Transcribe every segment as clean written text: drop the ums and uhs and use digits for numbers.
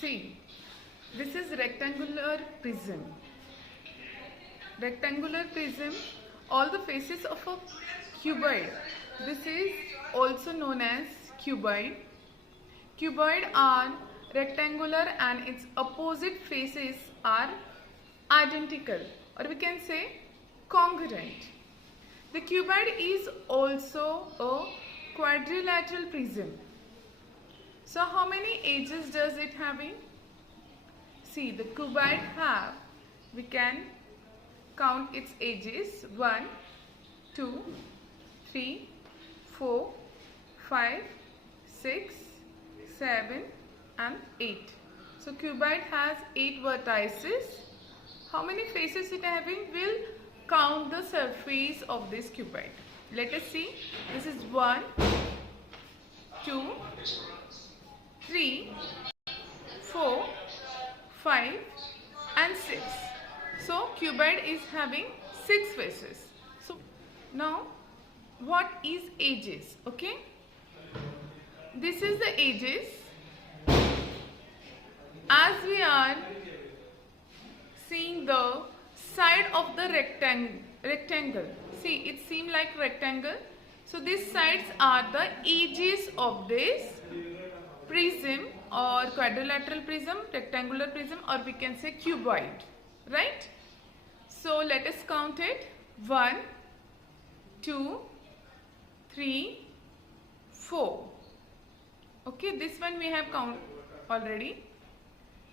See, this is rectangular prism. Rectangular prism, all the faces of a cuboid. This is also known as cuboid. Cuboid are rectangular and its opposite faces are identical, or we can say congruent. The cuboid is also a quadrilateral prism. So how many edges does it having? See, the cuboid have, we can count its edges 1, 2, 3, 4, 5, 6, 7 and 8. So cuboid has 8 vertices. How many faces it having? We'll count the surface of this cuboid. Let us see. This is 1, 2, 3, 4, 5 and 6. So cuboid is having 6 faces. So now what is edges? Okay, this is the edges. As we are seeing the side of the rectangle, see, it seems like rectangle. So these sides are the edges of this prism, or quadrilateral prism, rectangular prism, or we can say cuboid, right? So let us count it. 1, 2, 3, 4. Okay, this one we have counted already.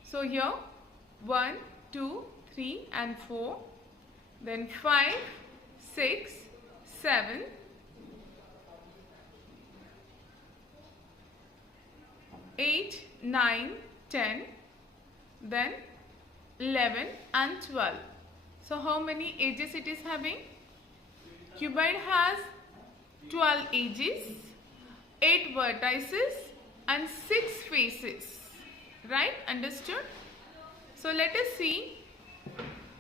So here 1, 2, 3 and 4. Then 5, 6, 7, 8, 9, 10, then 11 and 12. So how many edges it is having? Cuboid has 12 edges, 8 vertices and 6 faces. Right? Understood? So let us see.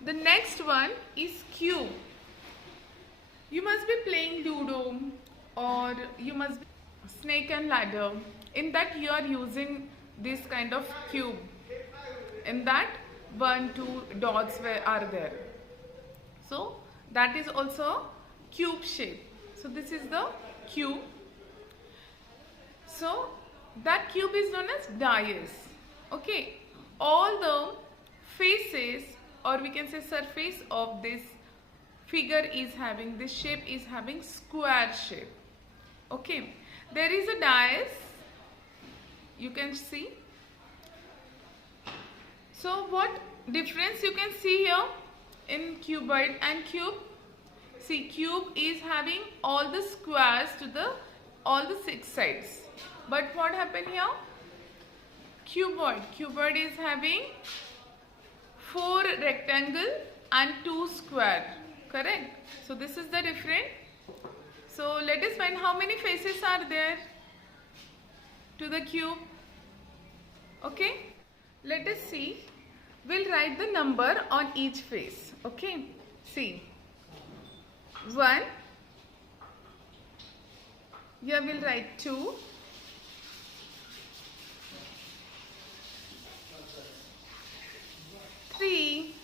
The next one is cube. You must be playing Ludo, or you must be snake and ladder. In that you are using this kind of cube. In that 1, 2 dots are there. So that is also cube shape. So this is the cube. So that cube is known as dais. Okay, all the faces, or we can say surface of this figure is having, this shape is having square shape. Okay, there is a dais, you can see. So what difference you can see here in cuboid and cube? See, cube is having all the squares to all the 6 sides. But what happened here? Cuboid is having 4 rectangle and 2 square. Correct? So this is the difference. So let us find how many faces are there to the cube. Okay? Let us see. We'll write the number on each face. Okay? See. 1. Here we'll write 2. 3.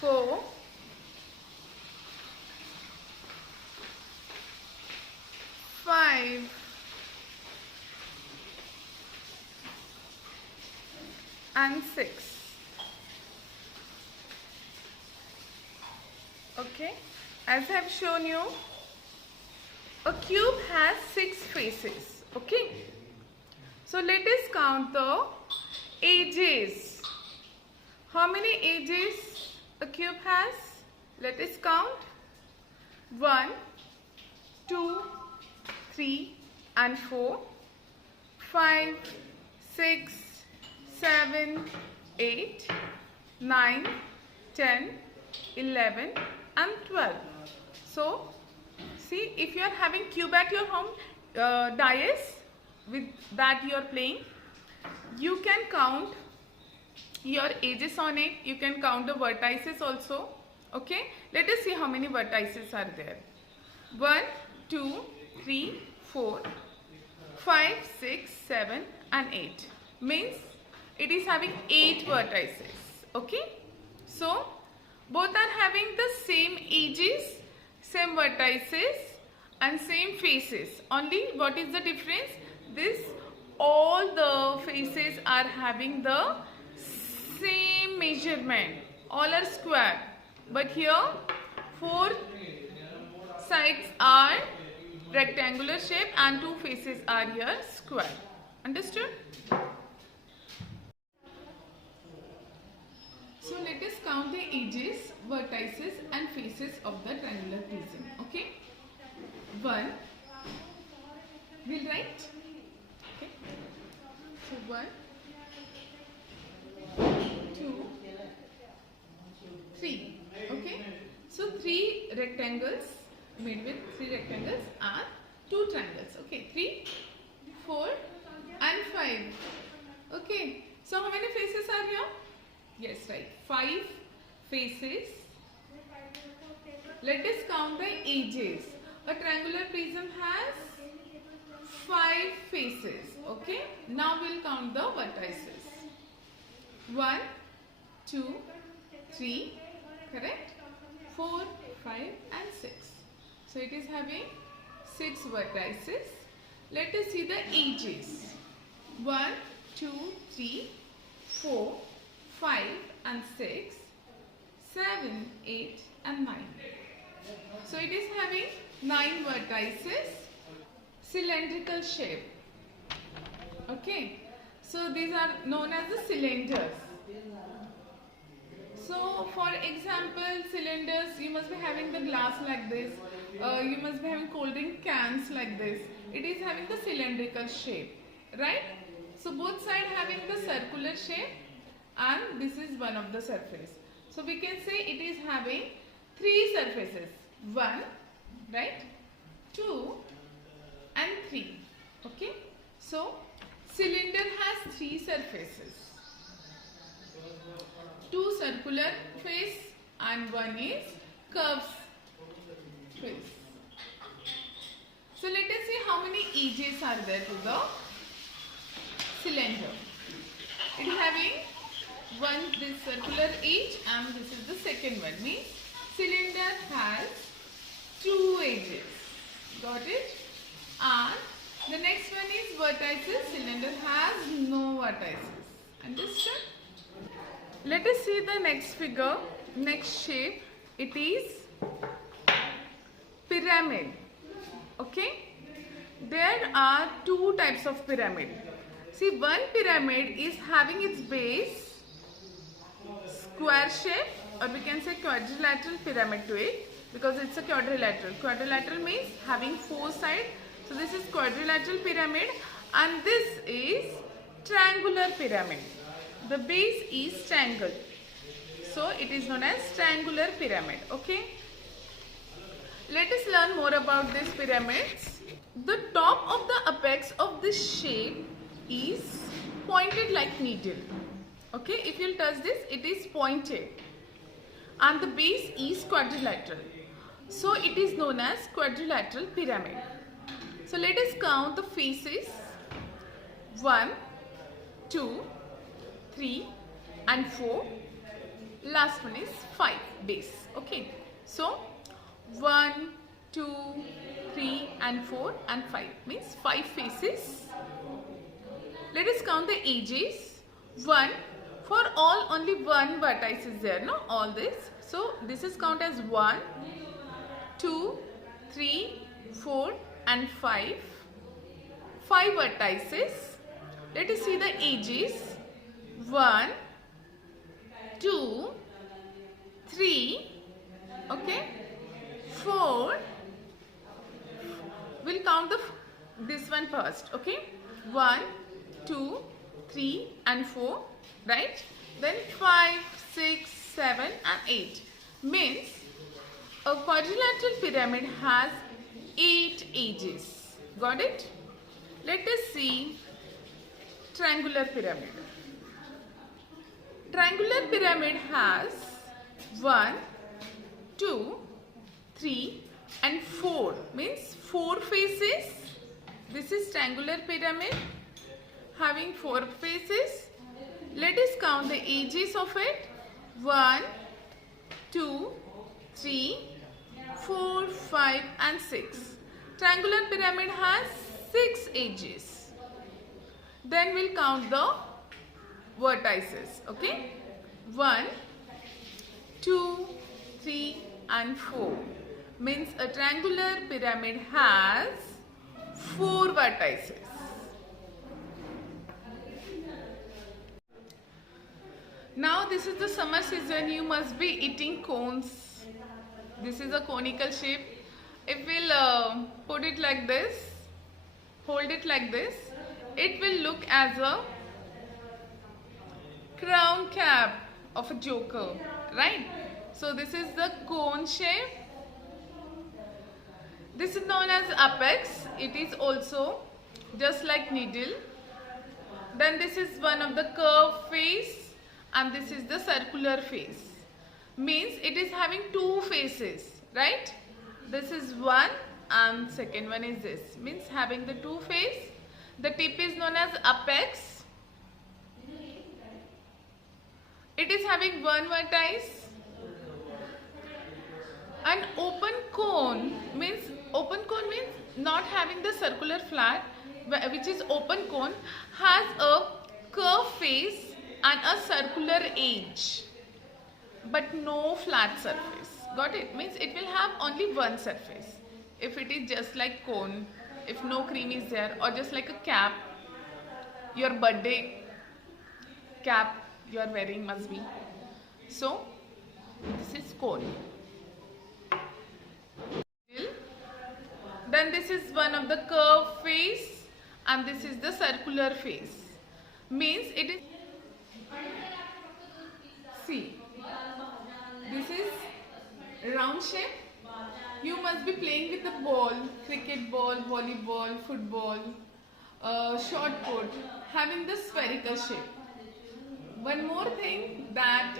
4. 5. 6. Okay, as I have shown you, a cube has 6 faces. Okay, so let us count the edges. How many edges a cube has? Let us count. 1, 2, 3 and 4, 5, 6, 7, 8, 9, 10, 11 and 12. So see, if you are having cube at your home, dais with that you are playing, you can count your edges on it. You can count the vertices also. Okay, let us see how many vertices are there. 1, 2, 3, 4, 5, 6, 7 and 8. Means it is having 8 vertices. Okay, so both are having the same edges, same vertices and same faces. Only what is the difference? All the faces are having the same measurement. All are square. But here 4 sides are rectangular shape and 2 faces are here square. Understood? So let us count the edges, vertices and faces of the triangular prism. Okay. 1. We'll write. Okay. So 1, 2, 3. Okay. So 3 rectangles made with 3 rectangles are 2 triangles. Okay. 3, 4 and 5. Okay. So how many faces are here? Yes, right. 5 faces. Let us count the edges. A triangular prism has 5 faces. Okay. Now we'll count the vertices. 1, 2, 3. Correct? 4, 5 and 6. So it is having 6 vertices. Let us see the edges. 1, 2, 3, 4, 5 and 6, 7, 8 and 9. So it is having 9 vertices, cylindrical shape. Okay. So these are known as the cylinders. So for example, cylinders, you must be having the glass like this. You must be having cold drink cans like this. It is having the cylindrical shape. Right? So both sides having the circular shape. And this is one of the surface. So we can say it is having 3 surfaces. 1, right? 2 and 3. Okay. So cylinder has 3 surfaces. 2 circular face and 1 is curved face. So let us see how many edges are there to the cylinder. It is having this circular edge and this is the second one. Means cylinder has 2 edges. Got it? And the next one is vertices. Cylinder has no vertices. Understood? Let us see the next figure, next shape. It is pyramid. Okay, there are two types of pyramid. See, one pyramid is having its base square shape, or we can say quadrilateral pyramid to it, because it's a quadrilateral. Quadrilateral means having four sides. So this is quadrilateral pyramid, and this is triangular pyramid. The base is triangle, so it is known as triangular pyramid. Okay, let us learn more about these pyramids. The top of the apex of this shape is pointed like needle. Okay, if you touch this, it is pointed, and the base is quadrilateral, so it is known as quadrilateral pyramid. So let us count the faces. 1, 2, 3 and 4. Last one is 5 base. Okay, so 1, 2, 3 and 4 and 5 means 5 faces. Let us count the edges. 1, for all only one vertex is there, no, all this. So this is count as 1, 2, 3, 4 and 5. 5 vertices. Let us see the edges. 1, 2, 3, okay, 4. We'll count this one first. Okay, 1, 2, 3 and 4, right? Then 5, 6, 7 and 8. Means a quadrilateral pyramid has 8 edges. Got it? Let us see triangular pyramid. Triangular pyramid has 1, 2, 3 and 4. Means 4 faces. This is triangular pyramid having 4 faces. Let us count the edges of it. 1, 2, 3, 4, 5 and 6. Triangular pyramid has 6 edges. Then we'll count the vertices. Okay, 1, 2, 3 and 4. Means a triangular pyramid has 4 vertices. Now this is the summer season. You must be eating cones. This is a conical shape. If we'll put it like this, hold it like this, it will look as a crown cap of a joker, right? So this is the cone shape. This is known as apex. It is also just like needle. Then this is one of the curved face, and this is the circular face. Means it is having 2 faces, right? This is one and second one is this. Means having the 2 face. The tip is known as apex. It is having 1 vertex. An open cone means not having the circular flat, which is open cone, has a curved face and a circular edge, but no flat surface. Got it? Means it will have only one surface. If it is just like cone, if no cream is there, or just like a cap, your birthday cap you are wearing must be. So this is cone. Then this is one of the curved face, and this is the circular face. Means it is, see, this is round shape. You must be playing with the ball, cricket ball, volleyball, football, shot put, having the spherical shape. One more thing that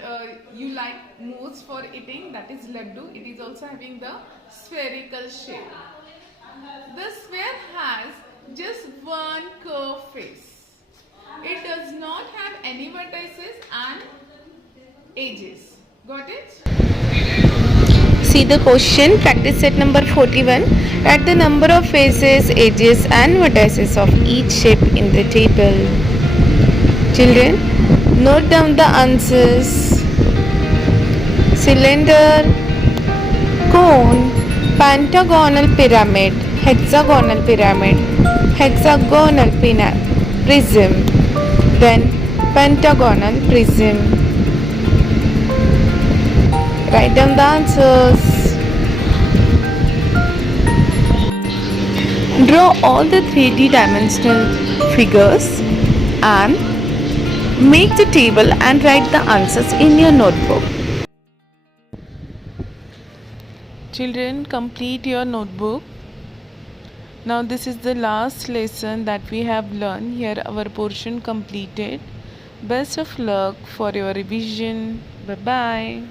you like most for eating, that is laddu. It is also having the spherical shape. The sphere has just one curved face. It does not have any vertices and edges. Got it? See the question, practice set number 41. Write the number of faces, edges and vertices of each shape in the table. Children, note down the answers. Cylinder, cone, pentagonal pyramid, hexagonal pyramid, hexagonal prism, then pentagonal prism. Write down the answers. Draw all the 3D dimensional figures and make the table and write the answers in your notebook. Children, complete your notebook. Now this is the last lesson that we have learned. Here our portion completed. Best of luck for your revision. Bye bye.